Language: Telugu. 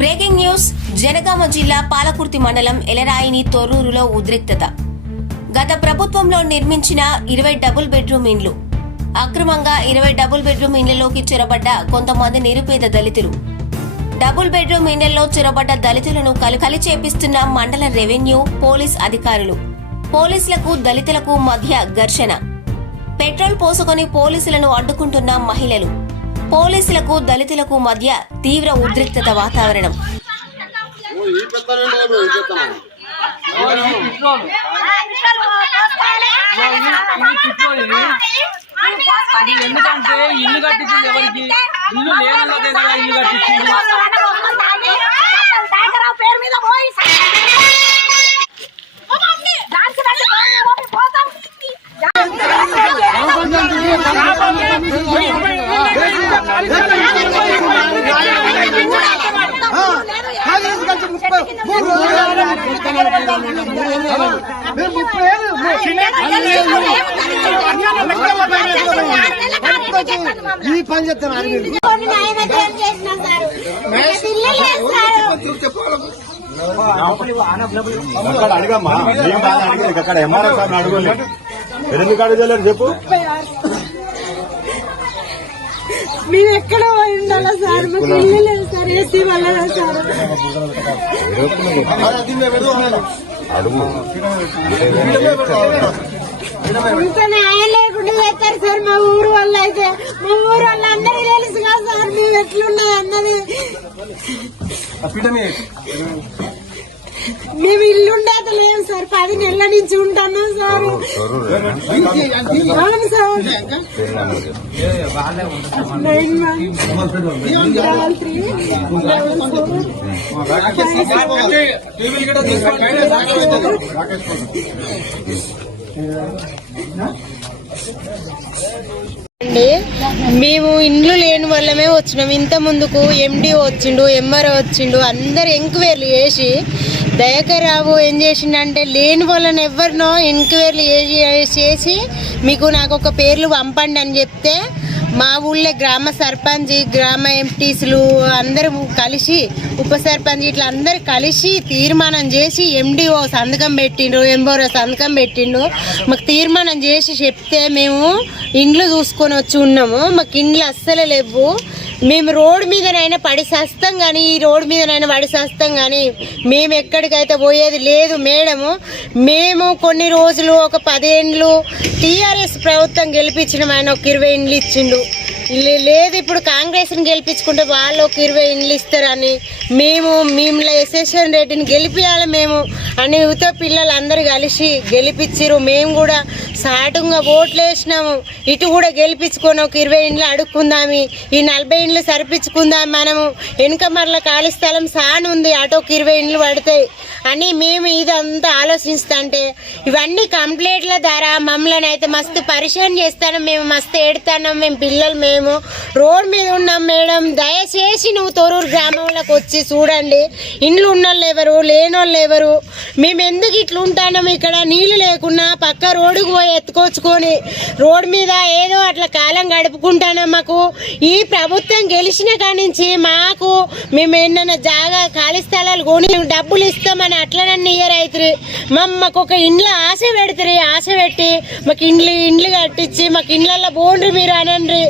Breaking news. జనగామ జిల్లా పాలకుర్తి మండలం ఎలరాయిని తొర్రూరులో ఉద్రిక్తత. గత ప్రభుత్వంలో నిర్మించిన 20 డబుల్ బెడ్రూమ్ ఇండ్లు అక్రమంగా 20 డబుల్ బెడ్రూమ్ ఇండ్లలోకి చొరబడ్డ కొంతమంది నిరుపేద దళితులు. డబుల్ బెడ్రూమ్ ఇండ్లలో చొరబడ్డ దళితులను కలిచేపిస్తున్న మండల రెవెన్యూ పోలీస్ అధికారులు. పోలీసులకు దళితులకు మధ్య ఘర్షణ. పెట్రోల్ పోసుకొని పోలీసులను అడ్డుకుంటున్న మహిళలు. పోలీసులకు దళితులకు మధ్య తీవ్ర ఉద్రిక్తత వాతావరణం. ఎందుకంటే ఇల్లు కట్టించింది ఎవరికి? ఇల్లు లేనదే కదా ఇల్లు కట్టించింది. ఈ పని చెప్తాను అడిగమ్మా, అక్కడ ఎంఆర్ఓ సార్ అడగలేదు. ఎందుకు అడగలేరు చెప్పు. మీరు ఎక్కడ ఉండాలా సార్? మాకు ఇల్లు లేదు సార్. ఏసీ వల్ల సార్ ఇంత న్యాయం లేకుండా చేస్తారు సార్. మా ఊరు వల్ల అయితే మా ఊరు వల్ల అందరికీ తెలుసు కదా సార్ మేము ఎట్లున్నది అన్నది. మేము ఇల్లు ఉండేది లేవు సార్. 10 నెలల నుంచి ఉంటున్నాం సార్. అవును సార్. 9 మేము ఇండ్లు లేని వల్లమే వచ్చినాం. ఇంత ముందుకు ఎండి వచ్చిండు, ఎంఆర్ఓ వచ్చిండు, అందరు ఎంక్వైరీలు చేసి దయాకర్రావు ఏం చేసిండంటే లేని వాళ్ళని ఎవరినో ఎంక్వైరీలు చేసి మీకు నాకు ఒక పేర్లు పంపండి అని చెప్తే మా ఊళ్ళో గ్రామ సర్పంచ్, గ్రామ ఎంపీసీలు అందరూ కలిసి, ఉప సర్పంచ్ ఇట్లా అందరు కలిసి తీర్మానం చేసి ఎండిఓ సంతకం పెట్టిండు, ఎంఆర్ఓ సంతకం పెట్టిండు. మాకు తీర్మానం చేసి చెప్తే మేము ఇండ్లు చూసుకొని వచ్చి ఉన్నాము. మాకు ఇండ్లు అస్సలే లేవు. మేము రోడ్డు మీదనైనా పడి సస్తాం కానీ, ఈ రోడ్డు మీదనైనా పడి సస్తాం కానీ మేము ఎక్కడికైతే పోయేది లేదు మేడము. మేము కొన్ని రోజులు ఒక 10 ఏండ్లు టీఆర్ఎస్ ప్రభుత్వం గెలిపించిన ఆయన ఒక 20 ఇండ్లు ఇచ్చిండు. లేదు ఇప్పుడు కాంగ్రెస్ని గెలిపించుకుంటే వాళ్ళు ఒక 20 ఇండ్లు ఇస్తారని మేము ఎస్ఎస్ఎన్ రెడ్డిని గెలిపించాలి మేము అని యువత పిల్లలు అందరు కలిసి గెలిపించారు. మేము కూడా సాటుగా ఓట్లు వేసినాము. ఇటు కూడా గెలిపించుకొని ఒక 20 ఇండ్లు అడుక్కుందామి, ఈ 40 ఇండ్లు సరిపించుకుందాం. మనము వెనుక మరల ఖాళీ స్థలం సాన్ ఉంది, అటు ఒక 20 ఇండ్లు పడతాయి అని మేము ఇదంతా ఆలోచిస్తుంటే ఇవన్నీ కంప్లైంట్ల ద్వారా మమ్మల్ని అయితే మస్తు పరిశాన్ చేస్తాను. మేము మస్తు ఏడుతున్నాం. మేము పిల్లలు మేము రోడ్ మీద ఉన్నాం మేడం. దయచేసి నువ్వు తొర్రూరు గ్రామంలోకి వచ్చి చూడండి. ఇండ్లు ఉన్నోళ్ళు ఎవరు, లేనోళ్ళు ఎవరు, మేము ఎందుకు ఇట్లా ఉంటాం? ఇక్కడ నీళ్లు లేకున్నా పక్క రోడ్డుకు పోయి ఎత్తుకొచ్చుకొని రోడ్డు మీద ఏదో అట్లా కాలం గడుపుకుంటాను. మాకు ఈ ప్రభుత్వం గెలిచిన కానించి మాకు మేము ఏంటన్నా జాగా ఖాళీ స్థలాలు కొని డబ్బులు ఇస్తామని అట్లనన్నీ ఇయర్ అవుతుంది. మాకు ఒక ఇండ్ల ఆశ పెడతారు. ఆశ పెట్టి మాకు ఇండ్లు కట్టించి మాకు ఇండ్లలో బోండ్రి మీరు అనండి.